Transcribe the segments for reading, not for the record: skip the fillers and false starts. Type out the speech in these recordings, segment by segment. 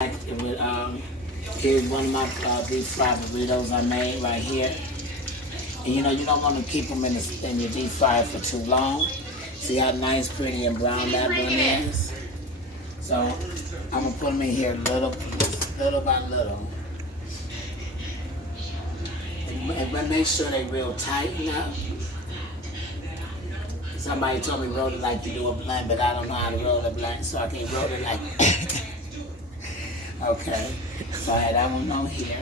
Here's one of my deep fried burritos I made right here. And you don't want to keep them in your deep fryer for too long. See how nice, pretty, and brown that one is? So I'm going to put them in here little by little. But make sure they're real tight now. Somebody told me roll it like you do a blunt, but I don't know how to roll a blunt, so I can't roll it like that. Okay, so I had that one on here.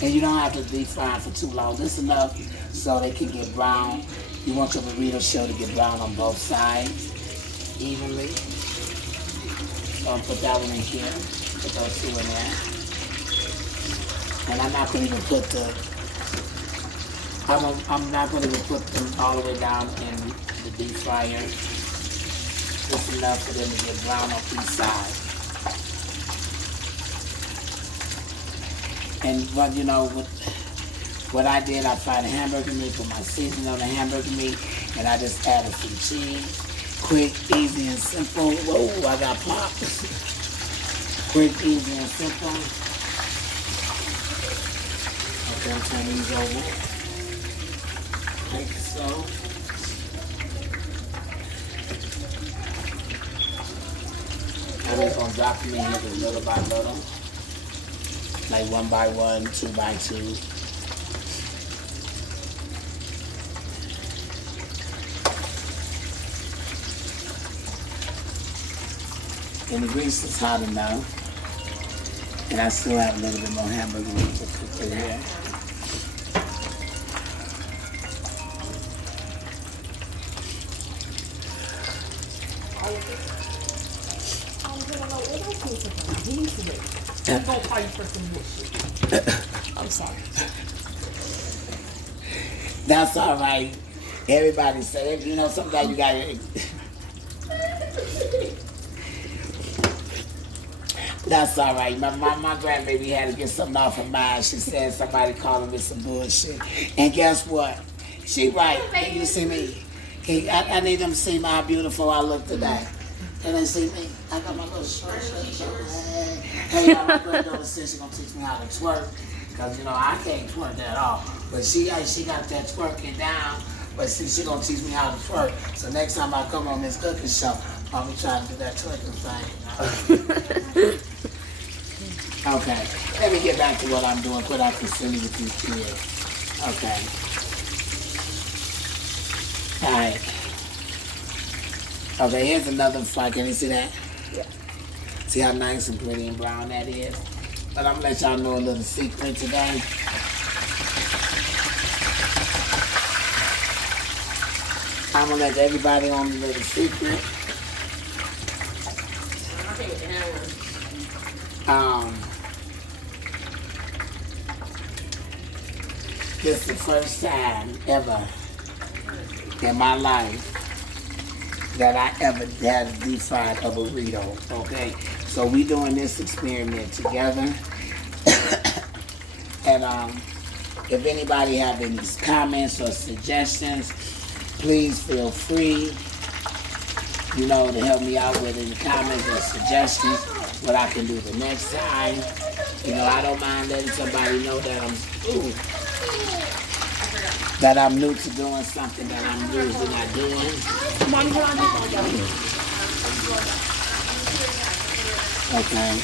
And you don't have to deep fry them for too long. Just enough so they can get brown. You want your burrito shell to get brown on both sides evenly. So I'll put that one in here. Put those two in there. And I'm not going to even put I'm not going to even put them all the way down in the deep fryer. Just enough for them to get brown on each side. And what I did, I fried the hamburger meat, put my seasoning on the hamburger meat, and I just added some cheese. Quick, easy, and simple. Whoa, I got popped. Quick, easy, and simple. Okay, I'm turning these over. Like so. I'm just going to drop them in here little by little. Like 1 by 1, 2 by 2. And the grease is hot enough. And I still have a little bit more hamburger meat to cook in here. I'm sorry. That's all right. Everybody say it. Sometimes you got to... That's all right. My grandbaby had to get something off her mind. She said somebody calling me some bullshit. And guess what? She right. Can you see me? I need them to see how beautiful I look today. Can they see me? I got my little short. Hey, y'all, my granddaughter said she's going to teach me how to twerk. Because, I can't twerk at all. But she got that twerking down. But she's going to teach me how to twerk. So next time I come on this cooking show, I'll be trying to do that twerking thing. Okay. Let me get back to what I'm doing. Quit acting silly with these kids. Okay. All right. Okay, here's another fry. Can you see that? Yeah. See how nice and pretty and brown that is? But I'm going to let y'all know a little secret today. I'm going to let everybody on a little secret. This is the first time ever in my life that I ever had a deep fried a burrito, okay? So we doing this experiment together. And if anybody have any comments or suggestions, please feel free, to help me out with any comments or suggestions, what I can do the next time. I don't mind letting somebody know that I'm new to doing something that I'm usually not doing. Okay.